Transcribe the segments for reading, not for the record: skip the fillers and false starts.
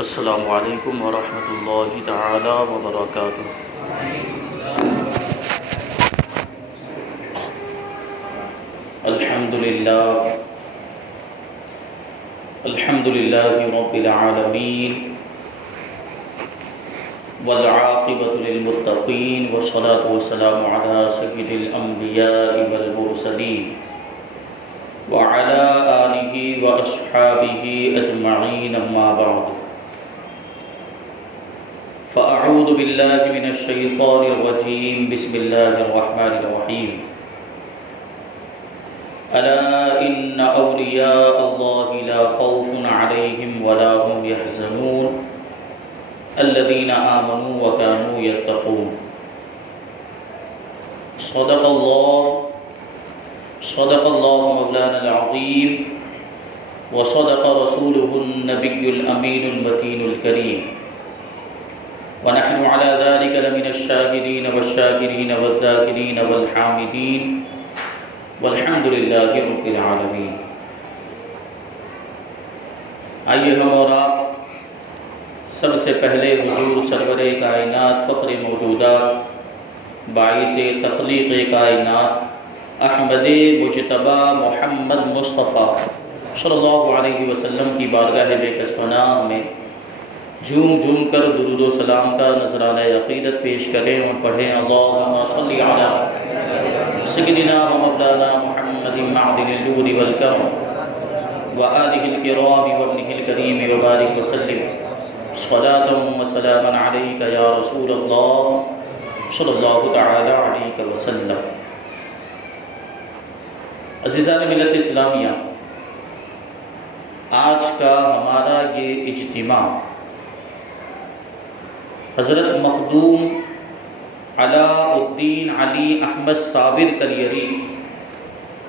السلام علیکم ورحمۃ اللہ تعالی وبرکاتہ۔ الحمد للہ رب العالمین والعاقبۃ للمتقین والصلاۃ والسلام علی سید الانبیاء والمرسلین وعلى آلہ واصحابہ اجمعین، اما بعد فاعوذ باللہ من الشیطان الرجیم، بسم اللہ الرحمن الرحیم۔ الا ان اولیاء اللہ لا خوف علیہم ولا هم يحزنون الذین آمنوا وكانوا يتقون۔ صدق اللہ مولانا العظیم وصدق رسولہ النبی الامین المتین الکریم، ونحن على ذلك لمن الشاهدين والشاكرين والذاكرين والحامدين والحمد لله رب العالمین۔ آئیے ہم اور آپ سب سے پہلے حضور سرور کائنات، فخر موجودات، باعث تخلیق کائنات، احمد مجتبی محمد مصطفیٰ صلی اللہ علیہ وسلم کی بارگاہ بے کس پناہ میں جھوم کر درود و سلام کا نذرانہ عقیدت پیش کریں اور پڑھیں۔ اللہم صلی علی سیدنا و مولانا محمد معدن الجود والکرم وآلہ الکرام وابنہ الکریم وبارک وسلم صلاۃ و سلاما علیک یا رسول اللہ صلی اللہ تعالی علیہ وسلم۔ عزیزان ملت اسلامیہ، آج کا ہمارا یہ اجتماع حضرت مخدوم علاء الدین علی احمد صابر کلیری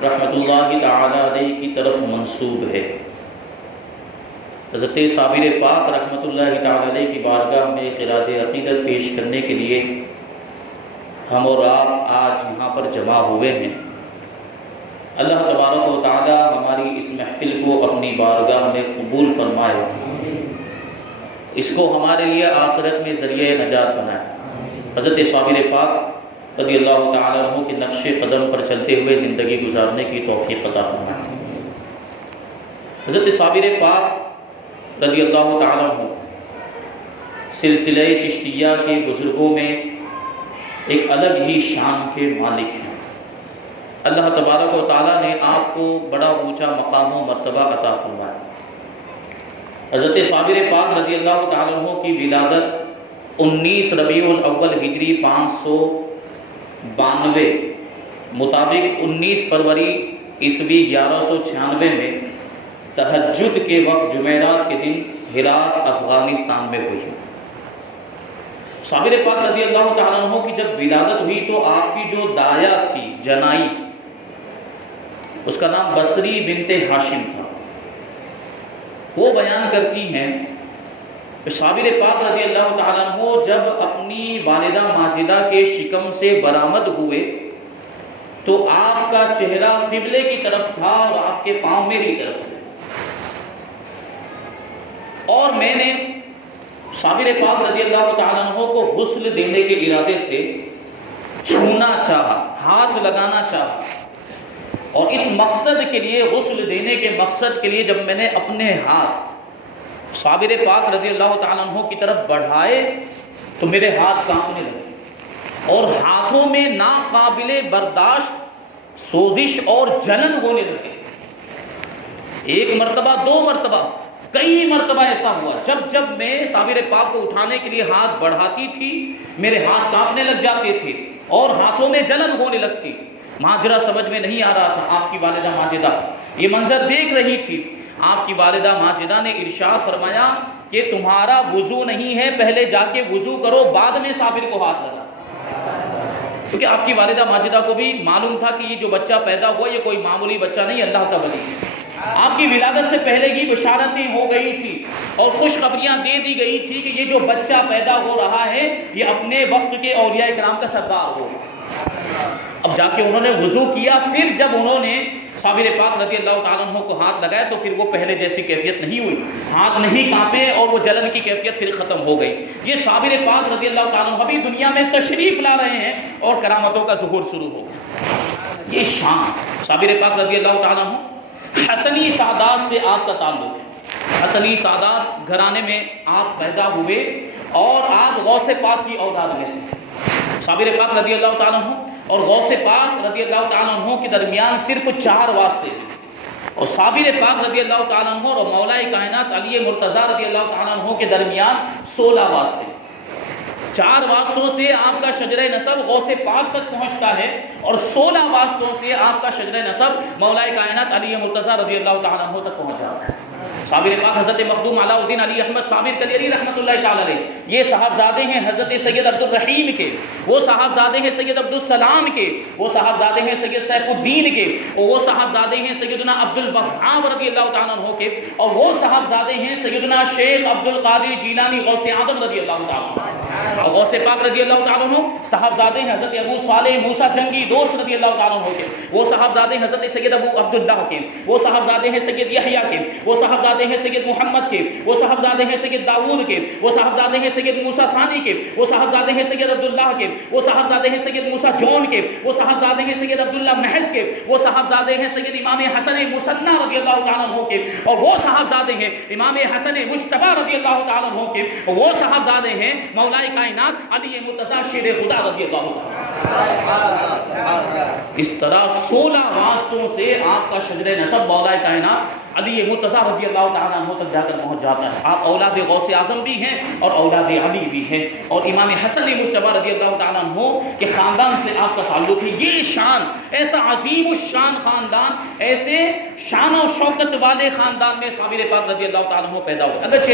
رحمۃ اللہ تعالی علیہ کی طرف منسوب ہے۔ حضرت صابر پاک رحمۃ اللہ تعالی علیہ کی بارگاہ میں خراج عقیدت پیش کرنے کے لیے ہم اور آپ آج یہاں پر جمع ہوئے ہیں۔ اللہ تبارک و تعالی ہماری اس محفل کو اپنی بارگاہ میں قبول فرمائے، اس کو ہمارے لیے آخرت میں ذریعہ نجات بنائے۔ حضرت صابر پاک رضی اللہ تعالیٰ عنہ کے نقش قدم پر چلتے ہوئے زندگی گزارنے کی توفیق عطا فرمائے۔ حضرت صابر پاک رضی اللہ تعالیٰ عنہ سلسلہ چشتیہ کے بزرگوں میں ایک الگ ہی شان کے مالک ہیں۔ اللہ تبارک و تعالیٰ نے آپ کو بڑا اونچا مقام و مرتبہ عطا فرمایا۔ حضرت صابر پاک رضی اللہ تعالیٰ عنہ کی ولادت 19 ربیع الاول ہجری 592 مطابق 19 فروری عیسوی 1196 میں تہجد کے وقت جمعرات کے دن ہرات افغانستان میں ہوئی۔ صابر پاک رضی اللہ تعالیٰ عنہ کی جب ولادت ہوئی تو آپ کی جو دایا تھی، جنائی، اس کا نام بصری بنت ہاشم تھا۔ وہ بیان کرتی ہیں کہ صابر پاک رضی اللہ تعالیٰ عنہ جب اپنی والدہ ماجدہ کے شکم سے برآمد ہوئے تو آپ کا چہرہ قبلے کی طرف تھا اور آپ کے پاؤں میری طرف تھے، اور میں نے صابر پاک رضی اللہ تعالیٰ عنہ کو غسل دینے کے ارادے سے چھونا چاہا، ہاتھ لگانا چاہا، اور اس مقصد کے لیے، غسل دینے کے مقصد کے لیے جب میں نے اپنے ہاتھ صابر پاک رضی اللہ تعالیٰ عنہ کی طرف بڑھائے تو میرے ہاتھ کانپنے لگے اور ہاتھوں میں ناقابل برداشت سوزش اور جلن ہونے لگے۔ ایک مرتبہ، دو مرتبہ، کئی مرتبہ ایسا ہوا جب میں صابر پاک کو اٹھانے کے لیے ہاتھ بڑھاتی تھی میرے ہاتھ کانپنے لگ جاتے تھے اور ہاتھوں میں جلن ہونے لگتی۔ ماجرا سمجھ میں نہیں آ رہا تھا۔ آپ کی والدہ ماجدہ یہ منظر دیکھ رہی تھی۔ آپ کی والدہ ماجدہ نے ارشاد فرمایا کہ تمہارا وضو نہیں ہے، پہلے جا کے وضو کرو، بعد میں صابر کو ہاتھ لگا۔ کیونکہ آپ کی والدہ ماجدہ کو بھی معلوم تھا کہ یہ جو بچہ پیدا ہوا یہ کوئی معمولی بچہ نہیں، اللہ کا ولی ہے۔ آپ کی ولادت سے پہلے ہی بشارتیں ہو گئی تھی اور خوشخبریاں دے دی گئی تھی کہ یہ جو بچہ پیدا ہو رہا ہے یہ اپنے وقت کے اولیاء کرام کا سردار ہوگا۔ اب جا کے انہوں نے وضو کیا، پھر جب انہوں نے صابر پاک رضی اللہ تعالیٰ عنہ کو ہاتھ لگائے تو پھر وہ پہلے جیسی کیفیت نہیں ہوئی، ہاتھ نہیں کانپے اور وہ جلن کی کیفیت پھر ختم ہو گئی۔ یہ صابر پاک رضی اللہ تعالیٰ عنہ ابھی دنیا میں تشریف لا رہے ہیں اور کرامتوں کا ظہور شروع ہو گیا۔ یہ شان صابر پاک رضی اللہ تعالیٰ عنہ، حسنی سعادات سے آپ کا تعلق ہے، حسنی سعادات گھرانے میں آپ پیدا ہوئے اور آپ غوث پاک کی اولاد میں سے۔ صابر پاک رضی اللہ تعالیٰ عنہ اور غوث پاک رضی اللہ تعالیٰ عنہ کے درمیان صرف 4 واسطے ہیں، اور صابر پاک رضی اللہ تعالیٰ عنہ اور مولا کائنات علی مرتضیٰ رضی اللہ تعالیٰ عنہ کے درمیان 16 واسطے۔ 4 واسطوں سے آپ کا شجرہ نسب غوث پاک تک پہنچتا ہے اور 16 واسطوں سے آپ کا شجرہ نسب مولا کائنات علی مرتضیٰ رضی اللہ تعالیٰ عنہ تک پہنچ جاتا ہے۔ صابر پاک حضرت مخدوم علاء الدین علی احمد صابر کلیری رحمۃ اللہ تعالی علیہ، یہ صاحبزادے ہیں حضرت سید عبدالرحیم کے، وہ صاحبزادے ہیں سید عبدالسلام کے، وہ صاحبزادے ہیں سید سیف الدین کے، اور وہ صاحبزادے ہیں سیدنا عبدالوہاب رضی اللہ تعالیٰ عنہ کے، اور وہ صاحبزادے ہیں سیدنا شیخ عبدالقادر جیلانی غوث اعظم رضی اللہ تعالیٰ عنہ، اور غوث پاک رضی اللہ تعالیٰ عنہ صاحبزادے ہیں حضرت ابو صالح موسیٰ جنگی دوست رضی اللہ تعالیٰ عنہ کے، وہ صاحبزادے ہیں حضرت سید ابو عبداللہ کے، وہ صاحبزادے ہیں سید یحییٰ کے، وہ صاحبزادے ہیں سید محمد کے، وہ صاحبزادے ہیں سید داؤد کے، وہ صاحبزادے ہیں سید موسیٰ ثانی کے، وہ صاحبزادے ہیں سید عبداللہ کے، وہ صاحبزادے ہیں سید موسیٰ جون کے، وہ صاحبزادے ہیں سید عبداللہ محض کے، وہ صاحبزادے ہیں سید امام حسن مصنع رضی اللہ تعالیٰ عنہ کے، اور وہ صاحبزادے ہیں امام حسن مجتبی رضی اللہ تعالیٰ عنہ کے، اور وہ صاحبزادے ہیں مولا کائنات علی مرتضیٰ شیر خدا رضی اللہ تعالیٰ۔ اس طرح 16 واسطوں سے آپ کا شجرہ نسب مولا کائنات علی مرتضیٰ رضی اللہ تعالیٰ عنہ تک جا کر پہنچ جاتا ہے۔ آپ اولاد غوث اعظم بھی ہیں اور اولاد علی بھی ہیں، اور امام حسن مجتبی رضی اللہ تعالیٰ عنہ کے خاندان سے آپ کا تعلق ہے۔ یہ شان، ایسا عظیم الشان خاندان، ایسے شان و شوکت والے خاندان میں صابر پاک رضی اللہ تعالیٰ عنہ پیدا ہوئے۔ اگرچہ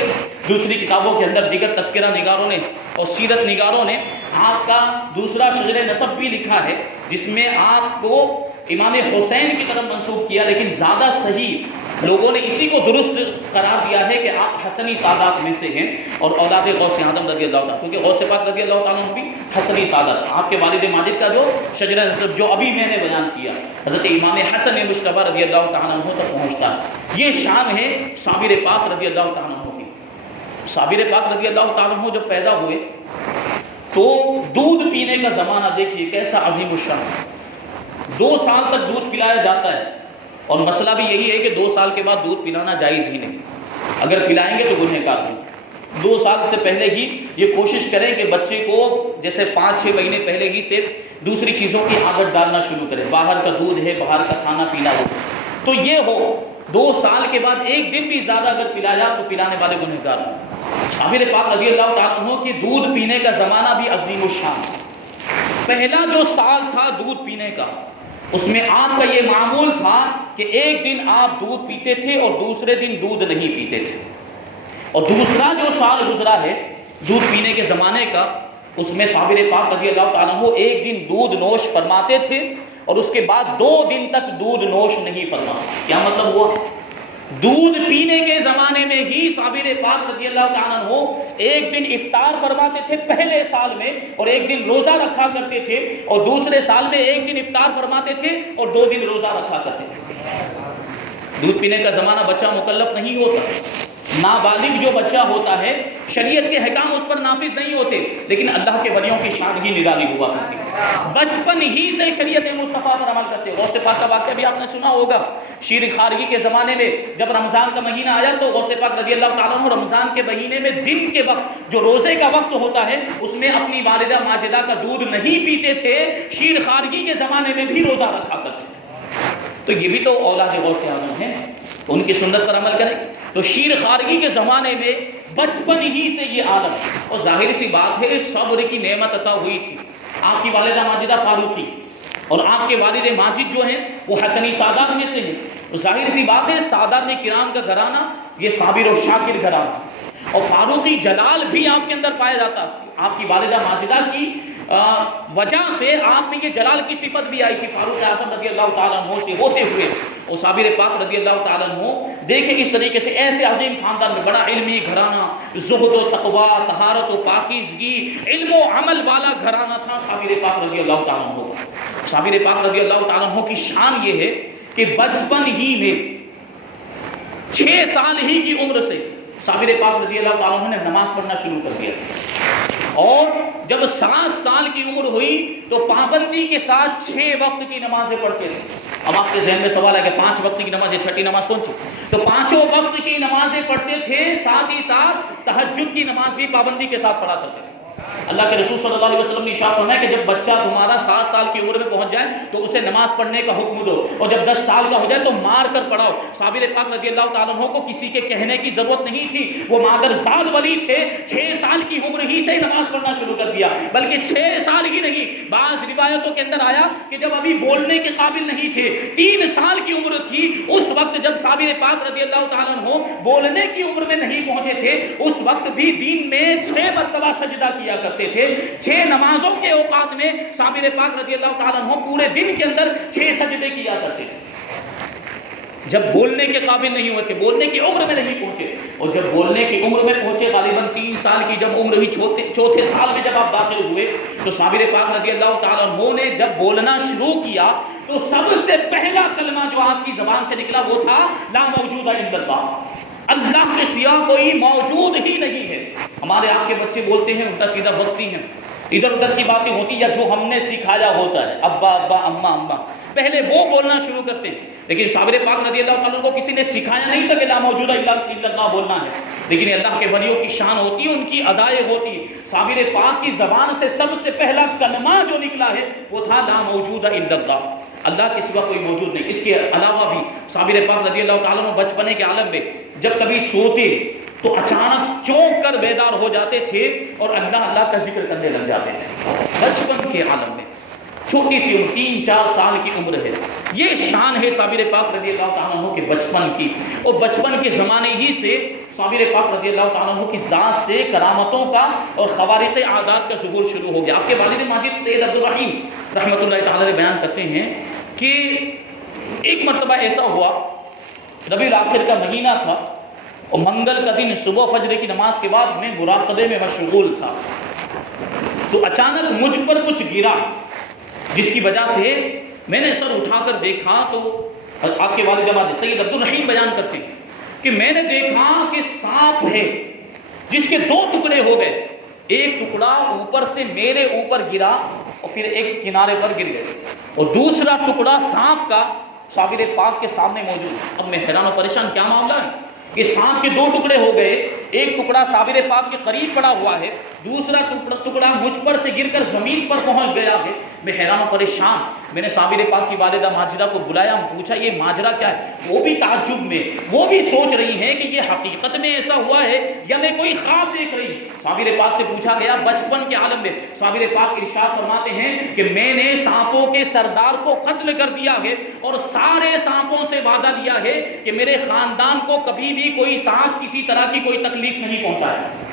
دوسری کتابوں کے اندر دیگر تذکرہ نگاروں نے اور سیرت نگاروں نے آپ کا دوسرا شجرہ نسب بھی لکھا ہے، جس میں آپ کو امام حسین کی طرف منسوب کیا، لیکن زیادہ صحیح لوگوں نے اسی کو درست قرار دیا ہے کہ آپ حسنی سعادات میں سے ہیں اور اولاد غوث اعظم رضی اللہ تعالیٰ، کیونکہ غوث پاک رضی اللہ تعالیٰ عنہ بھی حسنی سعادت، آپ کے والد ماجد کا جو شجرہ نسب جو ابھی میں نے بیان کیا حضرت امام حسن مجتبی رضی اللہ تعالیٰ عنہ تک پہنچتا ہے۔ یہ شان ہے صابر پاک رضی اللہ تعالیٰ عنہ کی۔ صابر پاک رضی اللہ تعالیٰ عنہ جب پیدا ہوئے تو دودھ پینے کا زمانہ دیکھیے کیسا عظیم الشان، 2 سال تک دودھ پلایا جاتا ہے، اور مسئلہ بھی یہی ہے کہ 2 سال کے بعد دودھ پلانا جائز ہی نہیں، اگر پلائیں گے تو گنہگار ہوں۔ 2 سال سے پہلے ہی یہ کوشش کریں کہ بچے کو جیسے 5-6 مہینے پہلے ہی سے دوسری چیزوں کی عادت ڈالنا شروع کریں، باہر کا دودھ ہے، باہر کا کھانا پینا ہو تو یہ ہو۔ 2 سال کے بعد 1 دن بھی زیادہ اگر پلایا تو پلانے والے گنہگار ہوں۔ صابر پاک رضی اللہ تعالیٰ عنہ کی دودھ پینے کا زمانہ بھی عظیم الشان۔ پہلا جو سال تھا دودھ پینے کا، اس میں آپ کا یہ معمول تھا کہ 1 دن آپ دودھ پیتے تھے اور دوسرے دن دودھ نہیں پیتے تھے، اور دوسرا جو سال گزرا ہے دودھ پینے کے زمانے کا، اس میں صابر پاک رضی اللہ تعالیٰ عنہ 1 دن دودھ نوش فرماتے تھے اور اس کے بعد 2 دن تک دودھ نوش نہیں فرماتے۔ کیا مطلب ہوا؟ دودھ پینے کے زمانے میں ہی صابر پاک رضی اللہ تعالیٰ عنہ 1 دن افطار فرماتے تھے پہلے سال میں، اور 1 دن روزہ رکھا کرتے تھے، اور دوسرے سال میں 1 دن افطار فرماتے تھے اور 2 دن روزہ رکھا کرتے تھے۔ دودھ پینے کا زمانہ بچہ مکلف نہیں ہوتا، نابالغ جو بچہ ہوتا ہے شریعت کے احکام اس پر نافذ نہیں ہوتے، لیکن اللہ کے ولیوں کی شان ہی نرالی ہوا کرتی ہے، بچپن ہی سے شریعت مصطفیٰ پر عمل کرتے۔ غوث پاک کا واقعہ بھی آپ نے سنا ہوگا، شیر خارگی کے زمانے میں جب رمضان کا مہینہ آیا تو غوث پاک رضی اللہ تعالیٰ عنہ رمضان کے مہینے میں دن کے وقت جو روزے کا وقت ہوتا ہے اس میں اپنی والدہ ماجدہ کا دودھ نہیں پیتے تھے، شیر خارگی کے زمانے میں بھی روزہ رکھا کرتے تھے۔ تو یہ بھی تو اولاد غوث اعظم ہیں، ان کی سنت پر عمل کریں۔ تو شیر خارگی کے زمانے میں بچپن ہی سے یہ عادت، اور ظاہر سی بات ہے صبر کی نعمت عطا ہوئی تھی۔ آپ کی والدہ ماجدہ فاروقی اور آپ کے والد ماجد جو ہیں وہ حسنی سعادات میں سے ہیں، تو ظاہر سی بات ہے سعادات کرام کا گھرانہ یہ صابر و شاکر گھرانہ، اور فاروقی جلال بھی آپ کے اندر پایا جاتا۔ آپ کی والدہ ماجدہ کی وجہ سے آپ میں یہ جلال کی صفت بھی آئی تھی، فاروق اعظم رضی اللہ تعالیٰ عنہ سے ہوتے ہوئے، اور صابر پاک رضی اللہ تعالیٰ عنہ دیکھیں اس طریقے سے ایسے عظیم خاندان میں بڑا علمی گھرانہ، زہد و تقوی، طہارت و پاکیزگی، علم و عمل والا گھرانہ تھا صابر پاک رضی اللہ تعالیٰ عنہ۔ صابر پاک رضی اللہ تعالیٰ عنہ کی شان یہ ہے کہ بچپن ہی میں 6 سال ہی کی عمر سے صابر پاک رضی اللہ تعالیٰ عنہ نے نماز پڑھنا شروع کر دیا تھا، اور جب 7 سال کی عمر ہوئی تو پابندی کے ساتھ 6 وقت کی نمازیں پڑھتے تھے۔ اب آپ کے ذہن میں سوال ہے کہ 5 وقت کی نماز ہے، چھٹی نماز کون سی؟ تو 5 وقت کی نمازیں پڑھتے تھے، ساتھ ہی ساتھ تہجد کی نماز بھی پابندی کے ساتھ پڑھا کرتے تھے۔ اللہ کے رسول صلی اللہ علیہ وسلم نے ارشاد فرمایا کہ جب بچہ تمہارا 7 سال کی عمر میں پہنچ جائے تو اسے نماز پڑھنے کا حکم دو، اور جب 10 سال کا ہو جائے تو مار کر پڑھاؤ۔ صابر پاک رضی اللہ تعالیٰ عنہ کو کسی کے کہنے کی ضرورت نہیں تھی، وہ مادرزاد ولی تھے، 6 سال کی عمر ہی سے نماز پڑھنا شروع کر دیا، بلکہ 6 سال ہی نہیں، بعض روایتوں کے اندر آیا کہ جب ابھی بولنے کے قابل نہیں تھے، 3 سال کی عمر تھی، اس وقت جب صابر پاک رضی اللہ تعالیٰ عنہ بولنے کی عمر میں نہیں پہنچے تھے، اس وقت بھی دین میں 6 مرتبہ سجدہ کیا کرتے تھے۔ 6 نمازوں کے اوقات میں صابر پاک رضی اللہ تعالیٰ عنہ پورے دن کے اندر 6 سجدے کیا کرتے تھے۔ جب بولنے کے قابل نہیں ہوئے تھے، بولنے کی عمر میں نہیں پہنچے، اور جب بولنے کی عمر میں پہنچے، غالباً 3 سال کی جب عمر ہوئی، چوتھے سال میں جب آپ داخل ہوئے، تو صابر پاک رضی اللہ تعالیٰ عنہ نے جب بولنا شروع کیا تو سب سے پہلا کلمہ جو آپ کی زبان سے نکلا وہ تھا لا موجود الا اللہ، اللہ کے سوا کوئی موجود ہی نہیں ہے۔ ہمارے آپ کے بچے بولتے ہیں الٹا سیدھا بکتی ہیں، ادھر ادھر کی باتیں ہوتی یا جو ہم نے سکھایا ہوتا ہے، ابا ابا اماں اماں، پہلے وہ بولنا شروع کرتے ہیں۔ لیکن صابر پاک رضی اللہ تعالیٰ کو کسی نے سکھایا نہیں تھا کہ لا موجود الا اللہ بولنا ہے، لیکن اللہ کے ولیوں کی شان ہوتی ہے، ان کی ادائیں ہوتی ہے۔ صابر پاک کی زبان سے سب سے پہلا کلمہ جو نکلا ہے وہ تھا لا موجود الا اللہ، اللہ کے سوا کوئی موجود نہیں۔ اس کے علاوہ بھی صابر پاک رضی اللہ تعالیٰ بچپنے کے عالم میں جب کبھی سوتے تو اچانک چونک کر بیدار ہو جاتے تھے اور اللہ اللہ کا ذکر کرنے لگ جاتے تھے، بچپن کے عالم میں، چھوٹی سی عمر، 3-4 سال کی عمر ہے۔ یہ شان ہے صابر پاک رضی اللہ تعالیٰ عنہ کے بچپن کی، اور بچپن کے زمانے ہی سے صابر پاک رضی اللہ تعالیٰ عنہ کی ذات سے کرامتوں کا اور خوارق عادات کا ظہور شروع ہو گیا۔ آپ کے والد ماجد سید عبدالرحیم رحمۃ اللہ تعالیٰ بیان کرتے ہیں کہ ایک مرتبہ ایسا ہوا، ربیع الاخر کا مہینہ تھا اور منگل کا دن، صبح فجر کی نماز کے بعد میں مراقبے میں مشغول تھا، تو اچانک مجھ پر کچھ گرا، جس کی وجہ سے میں نے سر اٹھا کر دیکھا تو آپ کے والد ماجد سید عبدالرحیم بیان کرتے ہیں کہ میں نے دیکھا کہ سانپ ہے جس کے 2 ٹکڑے ہو گئے، ایک ٹکڑا اوپر سے میرے اوپر گرا اور پھر ایک کنارے پر گر گئے، اور دوسرا ٹکڑا سانپ کا صابر پاک کے سامنے موجود۔ اب میں حیران و پریشان، کیا معاملہ ہے کہ سانپ کے 2 ٹکڑے ہو گئے، ایک ٹکڑا صابر پاک کے قریب پڑا ہوا ہے، دوسرا ٹکڑا مجھ پر سے گر کر زمین پر پہنچ گیا ہے۔ میں حیران و پریشان، میں نے صابر پاک کی والدہ ماجدہ کو بلایا، پوچھا یہ ماجرا کیا ہے؟ وہ بھی تعجب میں، وہ بھی سوچ رہی ہیں کہ یہ حقیقت میں ایسا ہوا ہے یا میں کوئی خواب دیکھ رہی ہوں۔ صابر پاک سے پوچھا گیا بچپن کے عالم میں، صابر پاک ارشاد فرماتے ہیں کہ میں نے سانپوں کے سردار کو قتل کر دیا ہے اور سارے سانپوں سے وعدہ لیا ہے کہ میرے خاندان کو کبھی بھی کوئی سانپ کسی طرح کی کوئی تکلیف نہیں پہنچائے۔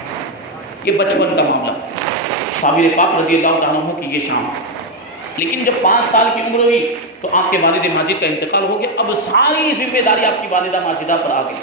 یہ بچپن کا معاملہ، صابر پاک رضی اللہ تعالیٰ عنہ کی یہ شان۔ لیکن جب 5 سال کی عمر ہوئی تو آپ کے والد ماجد کا انتقال ہو گیا، اب ساری ذمہ داری آپ کی والدہ ماجدہ پر آ گئی۔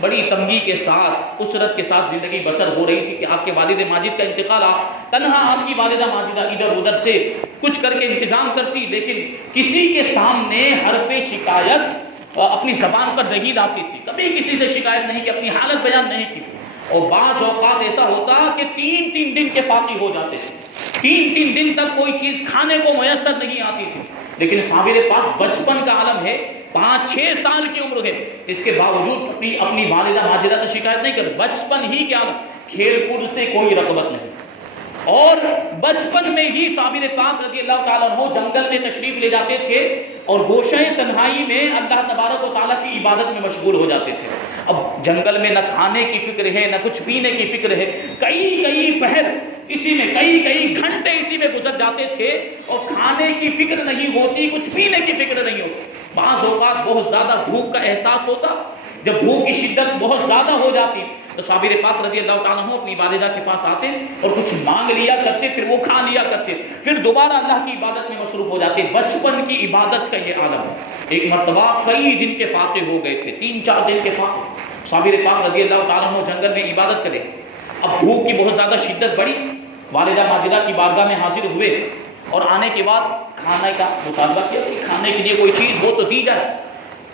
بڑی تنگی کے ساتھ، اسرت کے ساتھ زندگی بسر ہو رہی تھی کہ آپ کے والد ماجد کا انتقال، تنہا آپ کی والدہ ماجدہ ادھر ادھر سے کچھ کر کے انتظام کرتی، لیکن کسی کے سامنے حرف شکایت اپنی زبان پر نہیں لاتی تھی، کبھی کسی سے شکایت نہیں کی، اپنی حالت بیان نہیں کی۔ اور بعض اوقات ایسا ہوتا کہ 3-3 دن کے باقی ہو جاتے تھے، 3-3 دن تک کوئی چیز کھانے کو میسر نہیں آتی تھی، لیکن صابر پاک بچپن کا عالم ہے، 5-6 سال کی عمر ہے، اس کے باوجود اپنی والدہ ماجدہ سے شکایت نہیں کر، بچپن ہی کیا کھیل کود سے کوئی رغبت نہیں، اور بچپن میں ہی صابر پاک رضی اللہ تعالیٰ عنہ جنگل میں تشریف لے جاتے تھے اور گوشہ تنہائی میں اللہ تبارک و تعالیٰ کی عبادت میں مشغول ہو جاتے تھے۔ اب جنگل میں نہ کھانے کی فکر ہے، نہ کچھ پینے کی فکر ہے، کئی پہر اسی میں، کئی گھنٹے اسی میں گزر جاتے تھے، اور کھانے کی فکر نہیں ہوتی، کچھ پینے کی فکر نہیں ہوتی۔ بعض اوقات بہت زیادہ بھوک کا احساس ہوتا، جب بھوک کی شدت بہت زیادہ ہو جاتی تو صابر پاک رضی اللہ تعالیٰ عنہ اپنی والدہ کے پاس آتے اور کچھ مانگ لیا کرتے، پھر وہ کھا لیا کرتے، پھر دوبارہ اللہ کی عبادت میں مصروف ہو جاتے۔ بچپن کی عبادت کا یہ عالم ہے۔ ایک مرتبہ کئی دن کے فاقے ہو گئے تھے، 3-4 دن کے فاقے، صابر پاک رضی اللہ تعالیٰ عنہ جنگل میں عبادت کرے، اب بھوک کی بہت زیادہ شدت بڑھی، والدہ ماجدہ کی بارگاہ میں حاضر ہوئے اور آنے کے بعد کھانے کا مطالبہ کیا کہ کھانے کے لیے کوئی چیز ہو تو دی جائے۔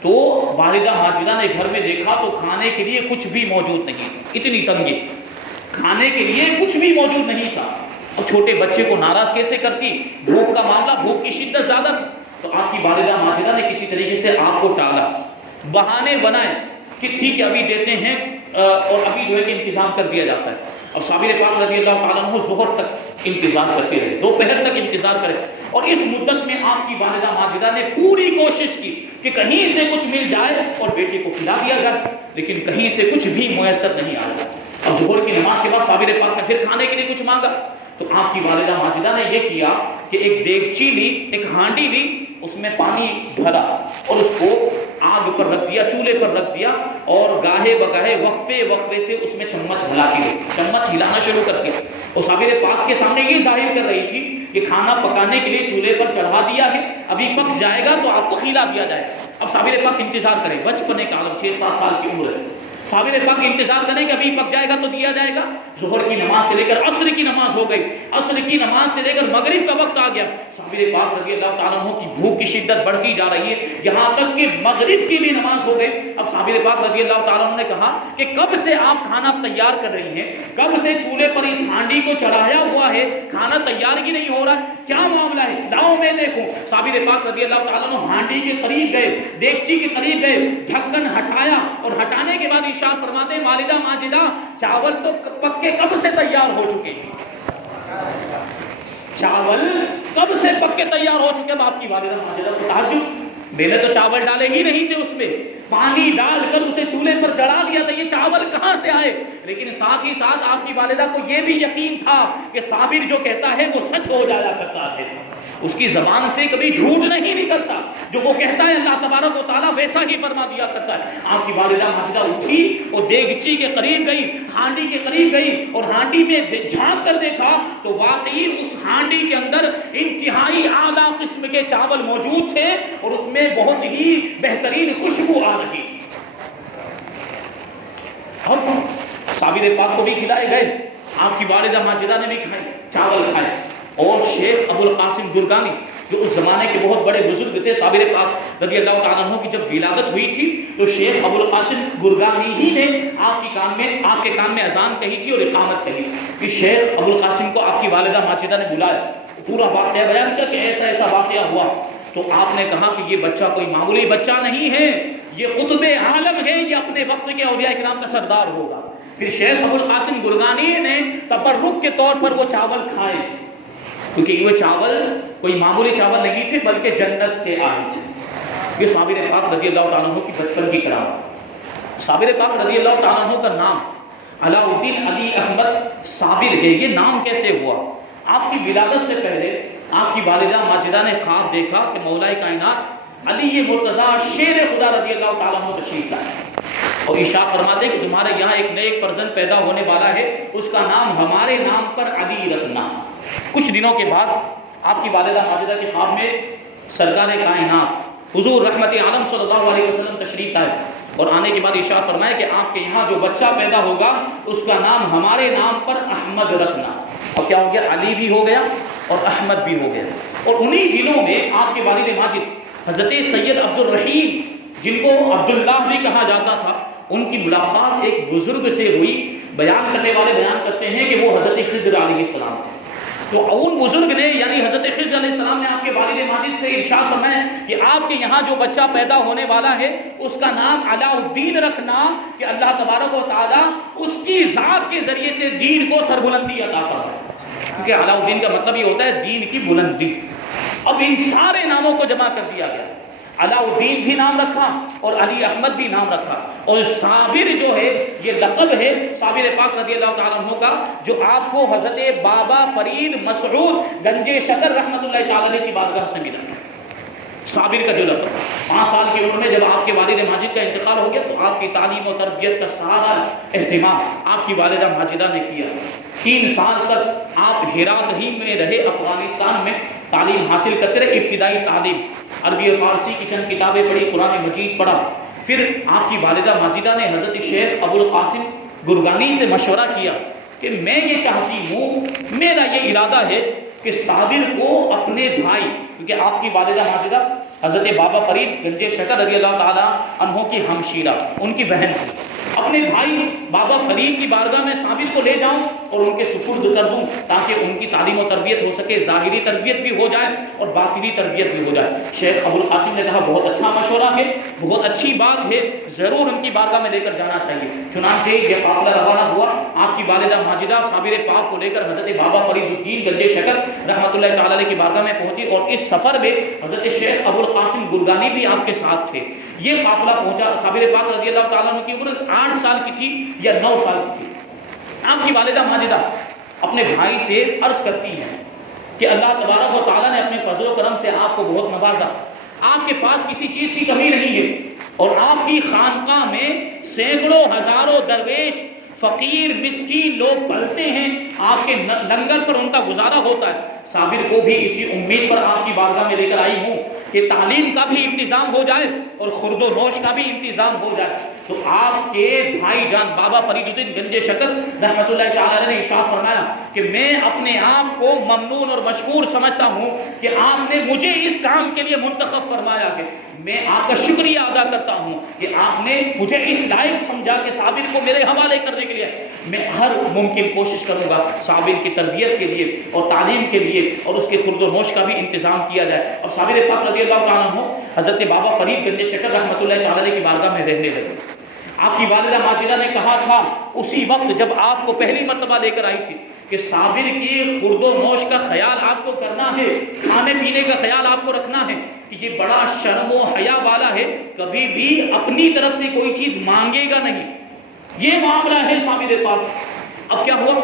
تو والدہ ماجدہ نے گھر میں دیکھا تو کھانے کے لیے کچھ بھی موجود نہیں تھا، اتنی تنگی، کھانے کے لیے کچھ بھی موجود نہیں تھا. اور چھوٹے بچے کو ناراض کیسے کرتی؟ بھوک کا معاملہ، بھوک کی شدت زیادہ تھی. تو آپ کی والدہ ماجدہ نے کسی طریقے سے آپ کو ٹالا، بہانے بنائے کہ ٹھیک ہے ابھی دیتے ہیں، اور ابھی جو ہے کہ انتظام کر دیا جاتا ہے. اور صابر پاک رضی اللہ تعالیٰ عنہ ظہر تک انتظار کرتے رہے، دوپہر تک انتظار کرے. اور اس مدت میں آپ کی والدہ ماجدہ نے پوری کوشش کی کہ کہیں سے کچھ مل جائے اور بیٹے کو کھلا دیا جائے، لیکن کہیں سے کچھ بھی میسر نہیں آیا. اور ظہر کی نماز کے بعد صابر پاک نے پھر کھانے کے لیے کچھ مانگا. تو آپ کی والدہ ماجدہ نے یہ کیا کہ ایک دیگچی لی، ایک ہانڈی لی، اس میں پانی بھرا اور اس کو آگ پر رکھ دیا، چولہے پر رکھ دیا، اور گاہے بگاہے وقفے سے اس میں چمچ ہلاتی رہی، چمچ ہلانا شروع کر دیا. اور صابر پاک کے سامنے یہ ظاہر کر رہی تھی کہ کھانا پکانے کے لیے چولہے پر چڑھا دیا ہے، ابھی پک جائے گا تو آپ کو کھلا دیا جائے. اب صابر پاک انتظار کرے، بچپنے کا عالم، 6-7 سال کی عمر ہے. صابر پاک انتظار کریں کہ ابھی پک جائے گا تو دیا جائے گا. ظہر کی نماز سے لے کر عصر کی نماز ہو گئی، عصر کی نماز سے لے کر مغرب کا وقت آ گیا. صابر پاک رضی اللہ تعالیٰ عنہ کی بھوک کی شدت بڑھتی جا رہی ہے، یہاں تک کہ مغرب کی بھی نماز ہو گئی. اب صابر پاک رضی اللہ تعالیٰ عنہ نے کہا کہ کب سے آپ کھانا تیار کر رہی ہیں، کب سے چولہے پر اس ہانڈی کو چڑھایا ہوا ہے، کھانا تیار ہی نہیں ہو رہا ہے، کیا معاملہ ہے، لاؤ میں دیکھوں. صابر پاک رضی اللہ تعالیٰ عنہ ہانڈی کے قریب گئے، دیگچی کے قریب گئے، ڈھکن ہٹایا، اور ہٹانے کے بعد ارشاد فرماتے ہیں والدہ ماجدہ چاول تو پک کے کب سے تیار ہو چکے ہیں، چاول کب سے پک کے تیار ہو چکے. اب آپ کی والدہ ماجدہ کو تعجب، میں نے تو چاول ڈالے ہی نہیں تھے، اس میں پانی ڈال کر اسے چولہے پر چڑھا دیا تھا، یہ چاول کہاں سے آئے. لیکن ساتھ ہی ساتھ آپ کی والدہ کو یہ بھی یقین تھا کہ صابر جو کہتا ہے وہ سچ ہو جایا کرتا ہے، اس کی زبان سے کبھی جھوٹ نہیں نکلتا، جو وہ کہتا ہے اللہ تبارک و تعالیٰ ویسا ہی فرما دیا کرتا ہے. آپ کی والدہ ماجدہ اٹھی اور دیگچی کے قریب گئی، ہانڈی کے قریب گئی، اور ہانڈی میں جھانک کر دیکھا تو واقعی اس ہانڈی کے اندر انتہائی اعلیٰ قسم کے چاول موجود تھے، اور اس میں بہت ہی بہترین خوشبو آ رہی تھی. اور صابر پاک کو بھی کھلائے گئے، آپ کی والدہ ماجدہ نے بھی کھائے، چاول کھائے. اور شیخ ابو القاسم گرگانی جو اس زمانے کے بہت بڑے بزرگ تھے، صابر پاک رضی اللہ تعالیٰ عنہ کی جب ولادت ہوئی تھی تو شیخ ابو القاسم گرگانی ہی نے آپ کے کان میں اذان کہی تھی اور اقامت کہی کہ شیخ ابو القاسم کو آپ کی والدہ ماجدہ نے بلایا، پورا واقعہ بیان کیا کہ ایسا ایسا واقعہ ہوا. تو آپ نے کہا کہ یہ بچہ کوئی معمولی بچہ نہیں ہے، یہ قطب عالم ہے، یہ اپنے وقت کے اولیاء کرام کا سردار ہوگا. پھر شیخ ابو القاسم گرگانی نے تبرک کے طور پر وہ چاول کھائے، کیونکہ وہ چاول کوئی معمولی چاول نہیں تھے بلکہ جنت سے آئے تھے. یہ صابر پاک رضی اللہ تعالیٰ عنہ کی بچپن کی کرامت. صابر پاک رضی اللہ تعالیٰ عنہ کا نام علاء الدین علی احمد صابر ہے. یہ نام کیسے ہوا؟ آپ کی ولادت سے پہلے آپ کی والدہ ماجدہ نے خواب دیکھا کہ مولا کائنات علی مرتضیٰ شیر خدا رضی اللہ تعالیٰ عنہ تشریف لائے، اور ارشاد فرماتے کہ تمہارے یہاں ایک نیک فرزند پیدا ہونے والا ہے، اس کا نام ہمارے نام پر علی رکھنا. کچھ دنوں کے بعد آپ کی والدہ ماجدہ کے خواب میں سرکار کائنات حضور رحمت عالم صلی اللہ علیہ وسلم تشریف لائے، اور آنے کے بعد ارشاد فرمایا کہ آپ کے یہاں جو بچہ پیدا ہوگا اس کا نام ہمارے نام پر احمد رکھنا. اور کیا ہو گیا؟ علی بھی ہو گیا اور احمد بھی ہو گیا. اور انہی دنوں میں آپ کے والد ماجد حضرت سید عبد الرحیم، جن کو عبداللہ بھی کہا جاتا تھا، ان کی ملاقات ایک بزرگ سے ہوئی. بیان کرنے والے بیان کرتے ہیں کہ وہ حضرت خضر علیہ السلام تھے. تو ان بزرگ نے یعنی حضرت خضر علیہ السلام نے آپ کے والد ماجد سے ارشاد فرمایا کہ آپ کے یہاں جو بچہ پیدا ہونے والا ہے اس کا نام علاء الدین رکھنا، کہ اللہ تبارک و تعالیٰ اس کی ذات کے ذریعے سے دین کو سربلندی عطا فرمائے. کیونکہ علاء الدین کا مطلب یہ ہوتا ہے دین کی بلندی. اب ان سارے ناموں کو جمع کر دیا گیا، علاء الدین بھی نام رکھا اور علی احمد بھی نام رکھا. اور صابر جو ہے یہ لقب ہے صابر پاک رضی اللہ تعالیٰ عنہ کا، جو آپ کو حضرت بابا فرید مسعود گنج شکر رحمت اللہ تعالیٰ کی بارگاہ سے ملا. صابر کا جو لقب 5 سال کی عمر میں جب آپ کے والد ماجد کا انتقال ہو گیا تو آپ کی تعلیم و تربیت کا سارا اہتمام آپ کی والدہ ماجدہ نے کیا. 3 سال تک آپ ہرات ہی میں رہے، افغانستان میں تعلیم حاصل کرتے رہے. ابتدائی تعلیم عربی و فارسی کی چند کتابیں پڑھی، قرآن مجید پڑھا. پھر آپ کی والدہ ماجدہ نے حضرت شیخ ابو القاسم گرگانی سے مشورہ کیا کہ میں یہ چاہتی ہوں، میرا یہ ارادہ ہے کہ صابر کو اپنے بھائی کیونکہ آپ کی والدہ ماجدہ حضرت بابا فرید گنج شکر رضی اللہ تعالیٰ عنہ کی ہمشیرہ، ان کی بہن تھی۔ اپنے بھائی بابا فرید کی بارگاہ میں صابر کو لے جاؤں اور ان کے سپرد کر دوں تاکہ ان کی تعلیم و تربیت ہو سکے، ظاہری تربیت بھی ہو جائے اور باطنی تربیت بھی ہو جائے۔ شیخ ابو القاسم نے کہا بہت اچھا مشورہ ہے، بہت اچھی بات ہے، ضرور ان کی بارگاہ میں لے کر جانا چاہیے۔ چنانچہ یہ قافلہ روانہ ہوا، آپ کی والدہ ماجدہ صابر پاک کو لے کر حضرت بابا فرید الدین گنج شکر رحمۃ اللہ تعالیٰ علیہ کی بارگاہ میں پہنچی، اور اس سفر میں حضرت شیخ ابو القاسم گرگانی بھی آپ کے ساتھ تھے۔ یہ قافلہ پہنچا، صابر پاک رضی اللہ تعالیٰ عنہ کی عمر 8 سال کی تھی یا 9 سال کی تھی۔ آپ کی والدہ ماجدہ اپنے بھائی سے عرض کرتی ہیں کہ اللہ تبارک و تعالیٰ نے اپنے فضل و کرم سے آپ کو بہت نوازا، آپ کے پاس کسی چیز کی کمی نہیں ہے، اور آپ کی خانقاہ میں سینکڑوں ہزاروں درویش فقیر مسکین لوگ پلتے ہیں، آپ کے لنگر پر ان کا گزارا ہوتا ہے۔ صابر کو بھی اسی امید پر آپ کی بارگاہ میں لے کر آئی ہوں کہ تعلیم کا بھی انتظام ہو جائے اور خورد و نوش کا بھی انتظام ہو جائے۔ تو آپ کے بھائی جان بابا فرید الدین گنج شکر رحمۃ اللہ تعالی نے ارشاد فرمایا کہ میں اپنے آپ کو ممنون اور مشکور سمجھتا ہوں کہ آپ نے مجھے اس کام کے لیے منتخب فرمایا ہے۔ میں آپ کا شکریہ ادا کرتا ہوں کہ آپ نے مجھے اس لائق سمجھا کہ صابر کو میرے حوالے کرنے کے لیے میں ہر ممکن کوشش کروں گا صابر کی تربیت کے لیے اور تعلیم کے لیے اور اس کے خورد و نوش کا بھی انتظام کیا جائے۔ اور صابر پاک رضی اللہ تعالیٰ عنہ حضرت بابا فرید گنج شکر رحمۃ اللہ تعالی کی بارگاہ میں رہنے لگے۔ آپ کی والدہ ماجدہ نے کہا تھا اسی وقت جب آپ کو پہلی مرتبہ لے کر آئی تھی کہ صابر کی خورد و نوش کا خیال آپ کو کرنا ہے، کھانے پینے کا خیال آپ کو رکھنا ہے کہ یہ بڑا شرم و حیا والا ہے، کبھی بھی اپنی طرف سے کوئی چیز مانگے گا نہیں۔ یہ معاملہ ہے صابر پاک۔ اب کیا ہوا؟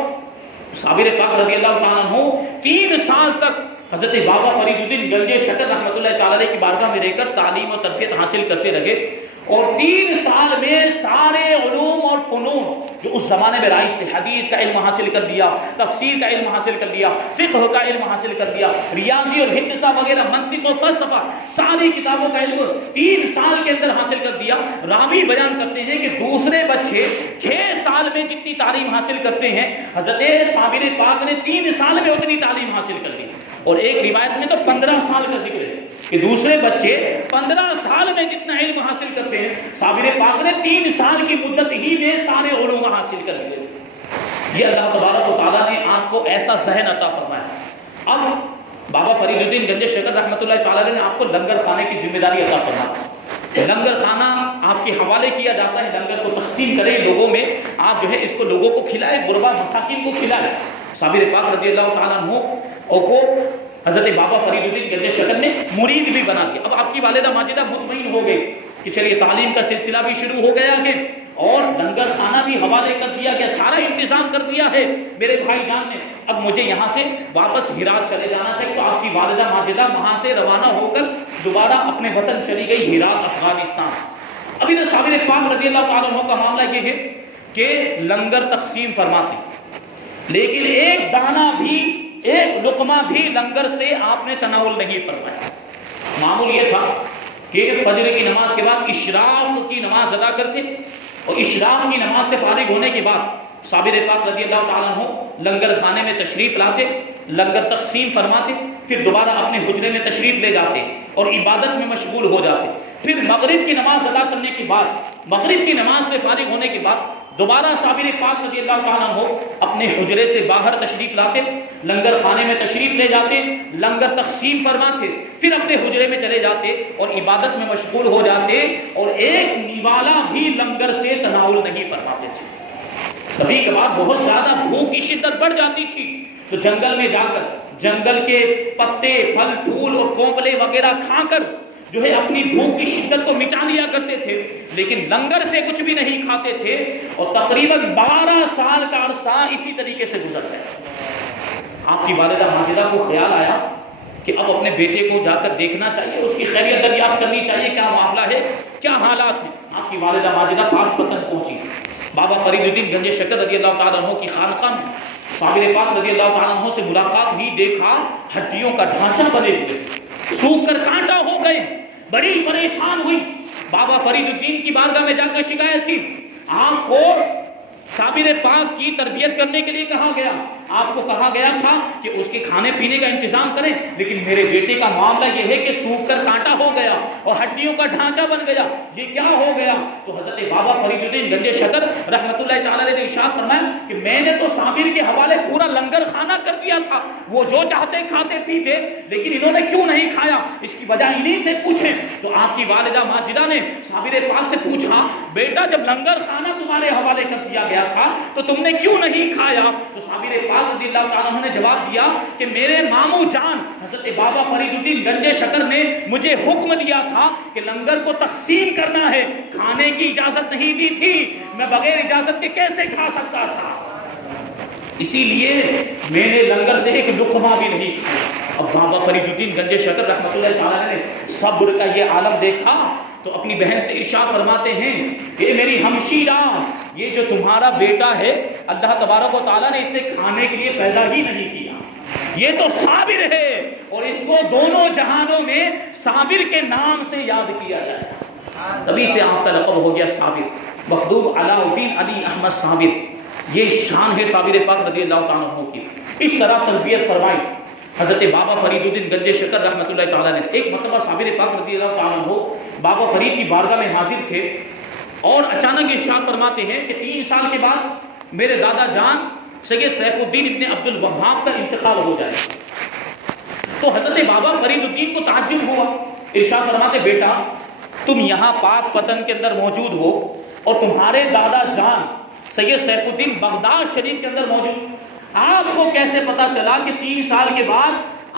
صابر پاک رضی اللہ تعالیٰ عنہ 3 سال تک حضرت بابا فرید الدین گنج شکر رحمۃ اللہ تعالی کی بارگاہ میں رہ کر تعلیم و تربیت حاصل کرتے رہے، اور 3 سال میں سارے علوم اور فنون جو اس زمانے میں رائج تھے، حدیث کا علم حاصل کر لیا، تفسیر کا علم حاصل کر لیا، فقہ کا علم حاصل کر لیا، ریاضی اور ہندسہ وغیرہ، منطق و فلسفہ، ساری کتابوں کا علم 3 سال کے اندر حاصل کر دیا۔ راوی بیان کرتے ہیں کہ دوسرے بچے 6 سال میں جتنی تعلیم حاصل کرتے ہیں، حضرت صابر پاک نے 3 سال میں اتنی تعلیم حاصل کر لی، اور ایک روایت میں تو 15 سال کا ذکر ہے کہ دوسرے بچے 15 سال میں جتنا علم حاصل کرتے ہیں، صابر پاک نے 3 سال کی مدت ہی میں سارے علوم حاصل کر لیے تھے۔ یہ اللہ تبارک و تعالیٰ نے آپ کو ایسا ذہن عطا فرمایا۔ اب بابا فرید الدین گنج شکر رحمۃ اللہ تعالیٰ نے آپ کو لنگر خانے کی ذمہ داری عطا فرمایا۔ لنگر خانہ آپ کے حوالے کیا جاتا ہے، لنگر کو تقسیم کریں لوگوں میں، آپ جو ہے اس کو لوگوں کو کھلائے، غربا مساکین کو کھلائے۔ صابر پاک رضی اللہ تعالیٰ عنہ کو حضرت بابا فرید الدین گنج شکر نے مرید بھی بنا دیا۔ اب آپ کی والدہ ماجدہ مطمئن ہو گئی کہ چلیے تعلیم کا سلسلہ بھی شروع ہو گیا ہے اور لنگر خانہ بھی حوالے کر دیا گیا، سارا انتظام کر دیا ہے میرے بھائی جان نے، اب مجھے یہاں سے واپس ہرات چلے جانا چاہیے۔ تو آپ کی والدہ ماجدہ وہاں سے روانہ ہو کر دوبارہ اپنے وطن چلی گئی، ہرات افغانستان۔ اب ادھر صابر پاک رضی اللہ تعالیٰ عنہ کا معاملہ یہ ہے کہ لنگر تقسیم فرماتے، لیکن ایک دانہ بھی، ایک لقمہ بھی لنگر سے آپ نے تناول نہیں فرمایا۔ معمول یہ تھا کہ فجر کی نماز کے بعد اشراق کی نماز ادا کرتے، اور اشراق کی نماز سے فارغ ہونے کے بعد صابر پاک رضی اللہ تعالیٰ عنہ لنگر خانے میں تشریف لاتے، لنگر تقسیم فرماتے، پھر دوبارہ اپنے حجرے میں تشریف لے جاتے اور عبادت میں مشغول ہو جاتے۔ پھر مغرب کی نماز ادا کرنے کے بعد، مغرب کی نماز سے فارغ ہونے کے بعد دوبارہ صابر پاک رضی اللہ تعالیٰ عنہ اپنے حجرے سے باہر تشریف لاتے، لنگر خانے میں تشریف لے جاتے، لنگر تقسیم فرماتے، پھر اپنے حجرے میں چلے جاتے اور عبادت میں مشغول ہو جاتے، اور ایک نیوالا بھی لنگر سے تناول نہیں فرماتے تھے۔ کبھی کبھار بہت زیادہ بھوک کی شدت بڑھ جاتی تھی تو جنگل میں جا کر جنگل کے پتے، پھل پھول اور کونپلے وغیرہ کھا کر جو ہے اپنی بھوک کی شدت کو مٹا لیا کرتے تھے، لیکن لنگر سے کچھ بھی نہیں کھاتے تھے، اور تقریباً 12 سال کا عرصہ اسی طریقے سے گزر گیا۔ آپ کی والدہ ماجدہ کو خیال آیا کہ اب اپنے بیٹے کو جا کر دیکھنا چاہیے، اس کی خیریت دریافت کرنی چاہیے، کیا معاملہ ہے، کیا حالات ہیں۔ آپ کی والدہ ماجدہ پاک پتن پہنچی، بابا فرید الدین گنج شکر رضی اللہ تعالیٰ عنہ کی خانقاہ میں صابر پاک رضی اللہ تعالیٰ عنہ سے ملاقات ہوئی، دیکھا ہڈیوں کا ڈھانچہ بنے ہوئے، سوکھ کر کانٹا ہو گئے، بڑی پریشان ہوئی۔ بابا فرید الدین کی بارگاہ میں جا کر شکایت کی، آپ کو صابر پاک کی تربیت کرنے کے لیے کہا گیا، آپ کو کہا گیا تھا کہ اس کے کھانے پینے کا انتظام کریں، لیکن میرے بیٹے کا معاملہ یہ ہے کہ سوکھ کر کانٹا ہو گیا اور ہڈیوں کا ڈھانچہ بن گیا، یہ کیا ہو گیا؟ تو حضرت بابا فرید الدین گنج شکر رحمۃ اللہ تعالیٰ نے ارشاد فرمایا کہ میں نے تو صابر کے حوالے پورا لنگر خانہ کر دیا تھا، وہ جو چاہتے کھاتے پیتے، لیکن انہوں نے کیوں نہیں کھایا؟ اس کی وجہ انہی سے پوچھیں۔ تو آپ کی والدہ ماجدہ نے صابر پاک سے پوچھا، بیٹا جب لنگر خانہ تمہارے حوالے کر دیا گیا تھا تو تم نے کیوں نہیں کھایا؟ تو صابر پاک رضی اللہ تعالیٰ عنہ نے جواب دیا کہ میرے ماموں جان حضرت بابا فرید الدین گنج شکر نے مجھے حکم دیا تھا کہ لنگر کو تقسیم کرنا ہے، کھانے کی اجازت نہیں دی تھی، میں بغیر اجازت کے کیسے کھا سکتا تھا؟ اسی لیے میں نے لنگر سے ایک لقمہ بھی نہیں کھایا۔ اب بابا فرید الدین گنج شکر رحمۃ اللہ تعالیٰ نے صبر کا یہ عالم دیکھا تو اپنی بہن سے ارشاد فرماتے ہیں کہ میری ہمشیرہ، یہ جو تمہارا بیٹا ہے اللہ تبارک و تعالیٰ نے اسے کھانے کے لیے پیدا ہی نہیں کیا، یہ تو صابر ہے اور اس کو دونوں جہانوں میں صابر کے نام سے یاد کیا جائے، تبھی سے آپ کا لقب ہو گیا صابر، مخدوم علاء الدین علی احمد صابر۔ یہ شان ہے صابر پاک رضی اللہ تعالیٰ عنہ کی۔ اس طرح تربیت فرمائی حضرت بابا فرید الدین گنج شکر رحمۃ اللہ تعالیٰ نے۔ ایک مرتبہ صابر پاک رضی اللہ تعالیٰ عنہ بابا فرید کی بارگاہ میں حاضر تھے اور اچانک ارشاد فرماتے ہیں کہ 3 سال کے بعد میرے دادا جان سید سیف الدین ابن عبد الوہاب کا انتقال ہو جائے۔ تو حضرت بابا فرید الدین کو تعجب ہوا، ارشاد فرماتے بیٹا تم یہاں پاک پتن کے اندر موجود ہو اور تمہارے دادا جان سید سیف الدین بغداد شریف کے اندر موجود، آپ کو کیسے پتا چلا کہ 3 سال کے بعد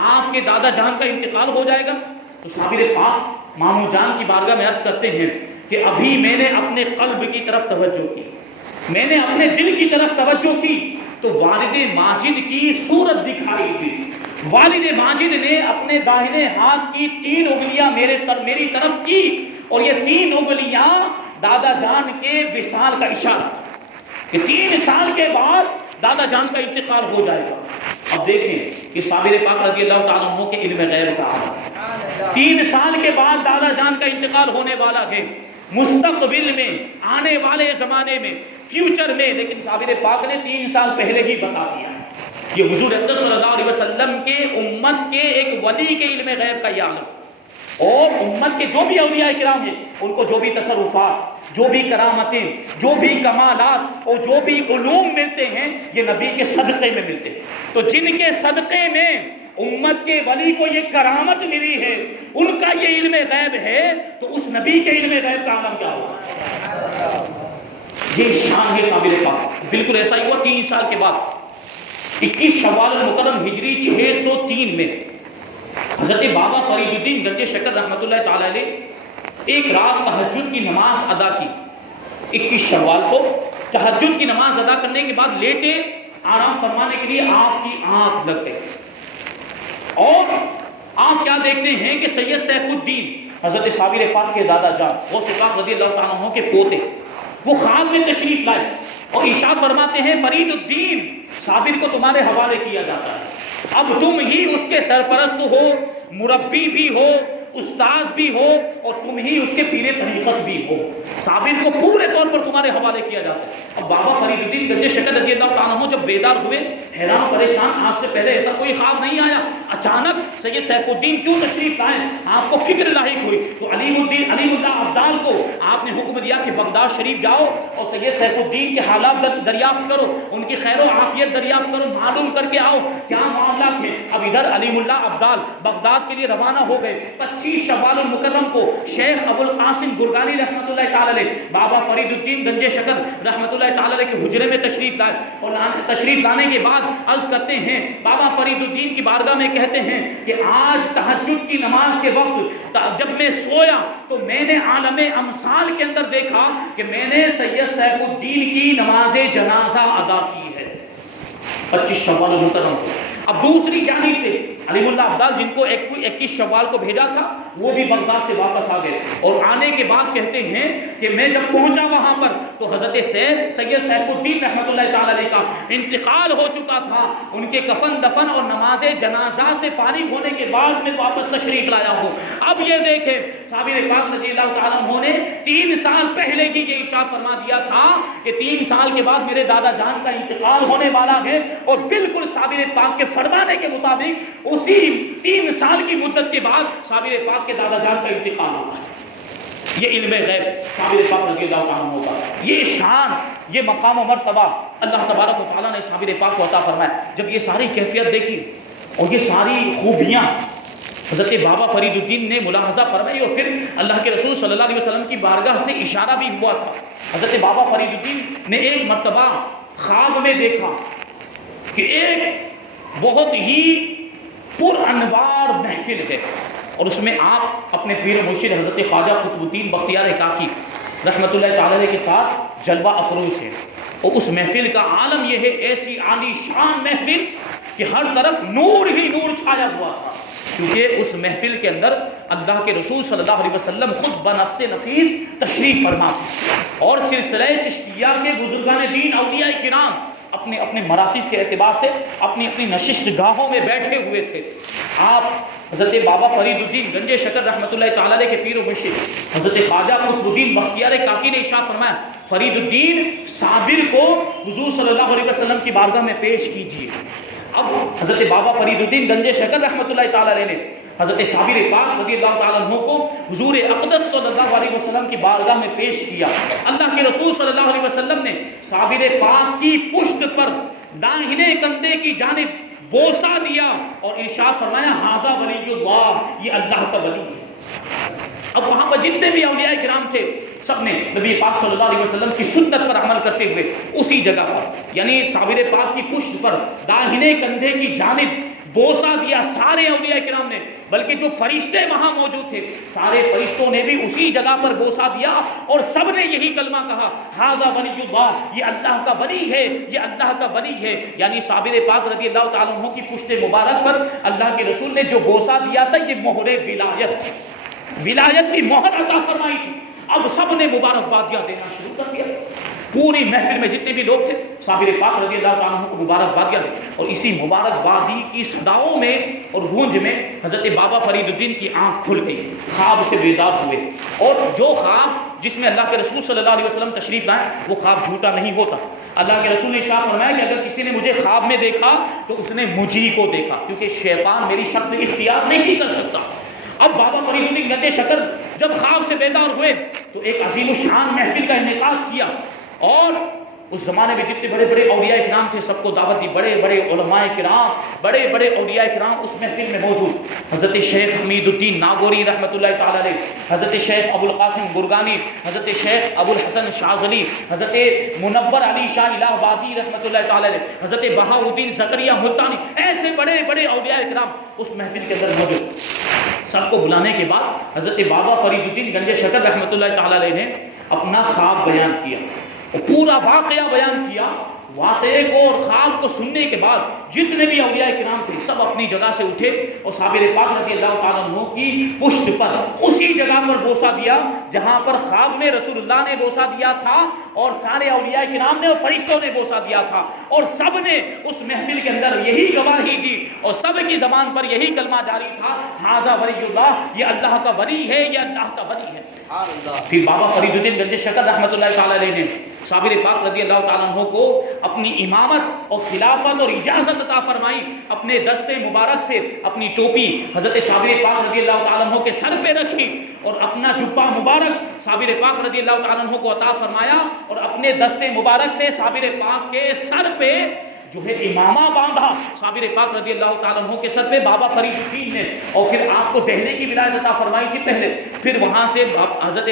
آپ کے دادا جان کا انتقال ہو جائے گا؟ تو صابر پاک ماموں جان کی بارگاہ میں عرض کرتے ہیں کہ ابھی میں نے اپنے قلب کی طرف توجہ کی، میں نے اپنے دل کی طرف توجہ کی تو والد ماجد کی صورت دکھائی دی۔ والد ماجد نے اپنے داہنے ہاتھ کی 3 انگلیاں میری طرف کی اور یہ 3 انگلیاں دادا جان کے وصال کا اشارہ تھا کہ 3 سال کے بعد دادا جان کا انتقال ہو جائے گا۔ اب دیکھیں کہ صابر پاک رضی اللہ تعالیٰ عنہ کے علم غیب کا عالم، 3 سال کے بعد دادا جان کا انتقال ہونے والا ہے، مستقبل میں، آنے والے زمانے میں، فیوچر میں، لیکن صابر پاک نے 3 سال پہلے ہی بتا دیا۔ یہ حضور اقدس صلی اللہ علیہ وسلم کے امت کے ایک ولی کے علم غیب کا یہ عالم، اور امت کے جو بھی اولیاء کرام ہیں ان کو جو بھی تصرفات، جو بھی کرامتیں، جو بھی کمالات اور جو بھی علوم ملتے ہیں یہ نبی کے صدقے میں ملتے ہیں۔ تو جن کے صدقے میں امت کے ولی کو یہ کرامت ملی ہے، ان کا یہ علم غیب ہے، تو اس نبی کے علم غیب کا عالم کیا ہوگا؟ یہ شان ہے صابر پاک۔ بالکل ایسا ہی ہوا 3 سال کے بعد 21 شوال المکرم ہجری 603 میں حضرت بابا فرید الدین گنج شکر رحمۃ اللہ تعالیٰ نے ایک رات تہجد کی نماز ادا کی۔ 21 شوال کو تہجد کی نماز ادا کرنے کے بعد لیٹے آرام فرمانے کے لیے آپ کی آنکھ لگ گئی اور آپ کیا دیکھتے ہیں کہ سید سیف الدین حضرت صابر پاک کے دادا جان غوث پاک رضی اللہ تعالیٰ عنہ کے پوتے وہ خواب میں تشریف لائے اور ارشاد فرماتے ہیں فرید الدین صابر کو تمہارے حوالے کیا جاتا ہے، اب تم ہی اس کے سرپرست ہو، مربی بھی ہو، استاذ بھی ہو اور تم ہی اس کے پیر طریقت بھی ہو، صابر کو پورے طور پر تمہارے حوالے کیا جاتا ہے۔ اب بابا فرید الدین گنج شکر رضی اللہ تعالیٰ عنہ جب بیدار ہوئے حیران پریشان، آج سے پہلے ایسا کوئی خواب نہیں آیا، اچانک سید سیف الدین کیوں تشریف لائے؟ آپ کو فکر لاحق ہوئی تو علی اللہ عبدال کو آپ نے حکم دیا کہ بغداد شریف جاؤ اور سید سیف الدین کے حالات دریافت کرو، ان کی خیر و عافیت دریافت کرو، معلوم کر کے آؤ کیا معاملات ہیں۔ اب ادھر علی اللہ عبدال بغداد کے لیے روانہ ہو گئے۔ 25 شوال المکرم کو شیخ ابو القاسم گرگانی رحمۃ اللہ تعالی علیہ بابا فرید الدین گنج شکر رحمۃ اللہ تعالی علیہ کے حجرے میں تشریف لائے اور تشریف لانے کے بعد عرض کرتے ہیں بابا فرید الدین کی بارگاہ میں کہتے ہیں کہ آج تہجد کی نماز کے وقت جب میں سویا تو میں نے عالم امثال کے اندر دیکھا کہ میں نے سید سیف الدین کی نماز جنازہ ادا کی ہے 25 شوال المکرم۔ اب دوسری جانب سے علیم اللہ ابدال جن کو 21 شوال کو بھیجا تھا وہ بھی بغداد سے واپس آ گئے، اور آنے کے بعد کہتے ہیں کہ میں جب پہنچا وہاں پر تو حضرت سید سیف الدین رحمۃ اللہ تعالی علیہ کا انتقال ہو چکا تھا۔ ان کے کفن دفن اور نماز جنازہ سے فارغ ہونے کے بعد میں واپس تشریف لایا ہوں۔ اب یہ دیکھیں صابر پاک رضی اللہ تعالیٰ عنہ نے 3 سال پہلے ہی یہ ارشاد فرما دیا تھا کہ 3 سال کے بعد میرے دادا جان کا انتقال ہونے والا ہے، اور بالکل صابر پاک کے فرمانے کے مطابق اسی 3 سال کی مدت کے بعد صابر پاک کے دادا جان کا انتقال ہوا۔ یہ علم غیب صابر پاک رضی اللہ تعالیٰ عنہ کا، یہ شان، یہ مقام و مرتبہ اللہ تبارک و تعالیٰ نے صابر پاک کو عطا فرمایا۔ جب یہ ساری کیفیت دیکھی اور یہ ساری خوبیاں حضرت بابا فرید الدین نے ملاحظہ فرمائی، اور پھر اللہ کے رسول صلی اللہ علیہ وسلم کی بارگاہ سے اشارہ بھی ہوا تھا۔ حضرت بابا فرید الدین نے ایک مرتبہ خواب میں دیکھا کہ ایک بہت ہی پر انوار محفل ہے، اور اس میں آپ اپنے پیر مرشد حضرت خواجہ قطب الدین بختیار کاکی رحمۃ اللہ تعالی علیہ کے ساتھ جلوہ افروز ہے، اور اس محفل کا عالم یہ ہے، ایسی عالی شان محفل کہ ہر طرف نور ہی نور چھایا ہوا تھا، کیونکہ اس محفل کے اندر اللہ کے رسول صلی اللہ علیہ وسلم خود بنفس نفیس تشریف فرما تھے، اور سلسلہ چشتیہ کے بزرگان دین اولیاء کرام اپنے اپنے مراتب کے اعتبار سے اپنی اپنی نشست گاہوں میں بیٹھے ہوئے تھے۔ آپ حضرت بابا فرید الدین گنج شکر رحمۃ اللہ تعالی علیہ کے پیر و مرشد حضرت خواجہ قطب الدین بختیار کاکی نے ارشاد فرمایا، فرید الدین صابر کو حضور صلی اللہ علیہ وسلم کی بارگاہ میں پیش کیجیے۔ اب حضرت بابا فرید الدین گنج شکر رحمۃ اللہ تعالی علیہ نے حضرت صابر پاک رضی اللہ تعالیٰ عنہ کو حضور اقدس صلی اللہ علیہ وسلم کی بارگاہ میں پیش کیا۔ اللہ کے رسول صلی اللہ علیہ وسلم نے صابر پاک کی پشت پر داہنے کندھے کی جانب بوسہ دیا اور ارشاد فرمایا، ھذا ولی اللہ، یہ اللہ کا ولی ہے۔ اب وہاں پر جتنے بھی اولیاء کرام تھے سب نے نبی پاک صلی اللہ علیہ وسلم کی سنت پر عمل کرتے ہوئے اسی جگہ پر، یعنی صابر پاک کی پشت پر داہنے کندھے کی جانب بوسہ دیا سارے اولیاء کرام نے، بلکہ جو فرشتے وہاں موجود تھے سارے فرشتوں نے بھی اسی جگہ پر بوسہ دیا، اور سب نے یہی کلمہ کہا، ھذا ولی اللہ، یہ اللہ کا ولی ہے، یہ اللہ کا ولی ہے۔ یعنی صابر پاک رضی اللہ تعالیٰ عنہ کی پشت مبارک پر اللہ کے رسول نے جو بوسہ دیا تھا یہ مہر ولایت کی مہر عطا فرمائی تھی۔ اب سب نے مبارکبادیاں دینا شروع کر دیا، پوری محفل میں جتنے بھی لوگ تھے صابر پاک رضی اللہ تعالیٰ عنہ کو مبارکبادیاں دی، اور اسی مبارکبادی کی صداؤں میں اور گونج میں حضرت بابا فرید الدین کی آنکھ کھل گئی، خواب سے بیدار ہوئے، اور جو خواب جس میں اللہ کے رسول صلی اللہ علیہ وسلم تشریف لائے وہ خواب جھوٹا نہیں ہوتا۔ اللہ کے رسول نے ارشاد فرمایا کہ اگر کسی نے مجھے خواب میں دیکھا تو اس نے مجھی کو دیکھا، کیونکہ شیطان میری شکل اختیار نہیں کر سکتا۔ اب بابا فرید الدین گنج شکر جب خواب سے بیدار ہوئے تو ایک عظیم الشان محفل کا انعقاد کیا، اور اس زمانے میں جتنے بڑے بڑے اولیاء کرام تھے سب کو دعوت دی، بڑے بڑے علماء کرام، بڑے بڑے اولیاء کرام اس محفل میں موجود، حضرت شیخ حمید الدین ناگوری رحمۃ اللہ تعالی علیہ، حضرت شیخ ابو القاسم گرگانی، حضرت شیخ ابو الحسن شاذلی، حضرت منور علی شاہ الہ آبادی رحمۃ اللہ تعالی علیہ، حضرت بہاؤالدین زکریا ملتانی، ایسے بڑے بڑے اولیاء کرام اس محفل کے اندر موجود۔ سب کو بلانے کے بعد حضرت بابا فرید الدین گنج شکر رحمۃ اللہ تعالی علیہ نے اپنا خواب بیان کیا، پورا واقعہ بیان کیا۔ واقعے کو اور خواب کو سننے کے بعد جتنے بھی اولیاء کرام تھے سب اپنی جگہ سے اٹھے اور صابر پاک رضی اللہ تعالیٰ عنہ کی پشت پر اسی جگہ پر بوسہ دیا جہاں پر خواب میں رسول اللہ نے بوسہ دیا تھا، اور سارے اولیاء کرام نے اور فرشتوں نے بوسہ دیا تھا، اور سب نے اس محفل کے اندر یہی گواہی دی اور سب کی زبان پر یہی کلمہ جاری تھا، ھذا ولی اللہ، یہ اللہ کا ولی ہے، یہ اللہ کا ولی ہے۔ پھر بابا فرید الدین گنج شکر رحمۃ اللہ تعالی علیہ نے صابر پاک رضی اللہ تعالیٰ عنہ کو اپنی امامت اور خلافت اور اجازت عطا فرمائی، اپنے دست مبارک سے اپنی ٹوپی حضرت صابر پاک رضی اللہ تعالیٰ عنہ کے سر پہ رکھی، اور اپنا جبہ مبارک صابر پاک رضی اللہ تعالیٰ عنہ کو عطا فرمایا، اور اپنے دست مبارک سے صابر پاک کے سر پہ جو ہے امامہ باندھا صابر پاک رضی اللہ تعالیٰ عنہ کے سر پہ بابا فرید الدین نے، اور پھر آپ کو دہنے کی ولایت عطا فرمائی تھی پہلے، پھر وہاں سے حضرت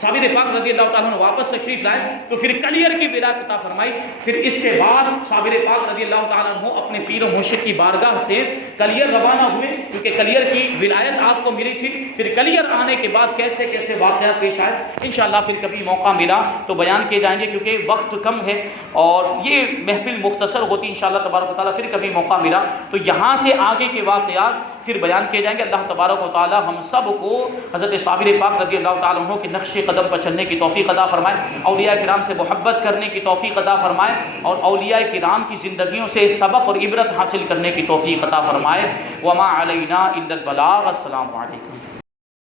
صابر پاک رضی اللہ تعالیٰ عنہ واپس تشریف لائے تو پھر کلیر کی ولایت عطا فرمائی، پھر اس کے بعد صابر پاک رضی اللہ تعالیٰ عنہ اپنے پیر و مرشد کی بارگاہ سے کلیر روانہ ہوئے، کیونکہ کلیر کی ولایت آپ کو ملی تھی۔ پھر کلیر آنے کے بعد کیسے کیسے واقعات پیش آئے انشاءاللہ پھر کبھی موقع ملا تو بیان کیے جائیں گے، کیونکہ وقت کم ہے، اور یہ محفل طویل مختصر ہوتی انشاءاللہ تبارک و تعالیٰ، پھر کبھی موقع ملا تو یہاں سے آگے کے واقعات پھر بیان کیے جائیں گے۔ اللہ تبارک و تعالیٰ ہم سب کو حضرت صابر پاک رضی اللہ تعالیٰ عنہ کے نقش قدم پر چلنے کی توفیق عطا فرمائے، اولیاء کرام سے محبت کرنے کی توفیق عطا فرمائے، اور اولیاء کرام کی زندگیوں سے سبق اور عبرت حاصل کرنے کی توفیق عطا فرمائے۔ وما علینا الا البلاغ۔ السلام علیکم۔